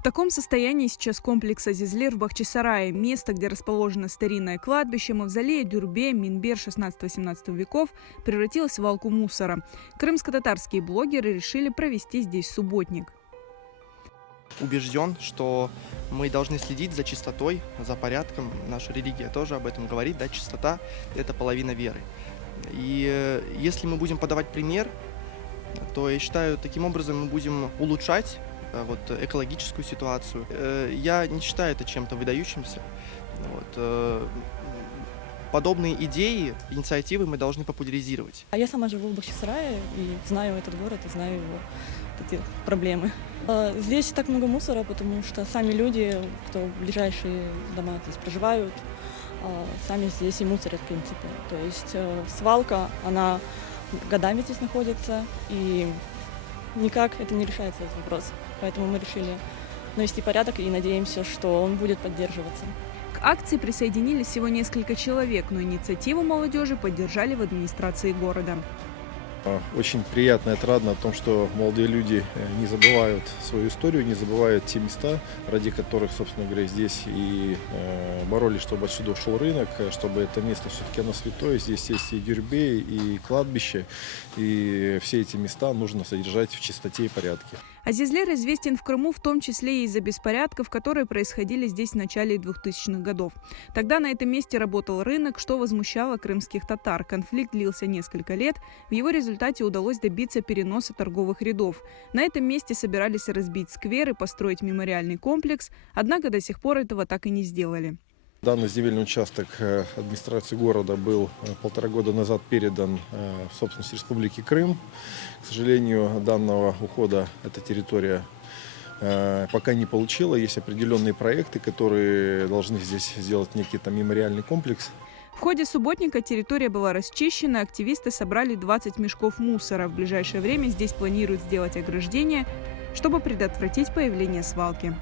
В таком состоянии сейчас комплекс Азизлер в Бахчисарае, место, где расположено старинное кладбище, мавзолей, дюрбе, минбер 16-17 веков, превратилось в свалку мусора. Крымско-татарские блогеры решили провести здесь субботник. Убежден, что мы должны следить за чистотой, за порядком. Наша религия тоже об этом говорит, да, чистота – это половина веры. И если мы будем подавать пример, то я считаю, таким образом мы будем улучшать экологическую ситуацию. Я не считаю это чем-то выдающимся. Подобные идеи, инициативы мы должны популяризировать. Я сама живу в Бахчисарае и знаю этот город, и знаю его эти проблемы. Здесь так много мусора, потому что сами люди, кто в ближайшие дома здесь проживают, сами здесь и мусорят, в принципе. То есть свалка, она годами здесь находится, и никак это не решается, этот вопрос. Поэтому мы решили навести порядок и надеемся, что он будет поддерживаться. К акции присоединились всего несколько человек, но инициативу молодежи поддержали в администрации города. Очень приятно и отрадно о том, что молодые люди не забывают свою историю, не забывают те места, ради которых, собственно говоря, здесь и боролись, чтобы отсюда ушел рынок, чтобы это место все-таки оно святое. Здесь есть и дюрбе, и кладбище, и все эти места нужно содержать в чистоте и порядке. Азизлер известен в Крыму в том числе и из-за беспорядков, которые происходили здесь в начале 2000-х годов. Тогда на этом месте работал рынок, что возмущало крымских татар. Конфликт длился несколько лет. В его результате удалось добиться переноса торговых рядов. На этом месте собирались разбить сквер и построить мемориальный комплекс, однако до сих пор этого так и не сделали. Данный земельный участок администрации города был 1,5 года назад передан в собственность Республики Крым. К сожалению, данного ухода эта территория пока не получила. Есть определенные проекты, которые должны здесь сделать некий мемориальный комплекс. В ходе субботника территория была расчищена, активисты собрали 20 мешков мусора. В ближайшее время здесь планируют сделать ограждение, чтобы предотвратить появление свалки.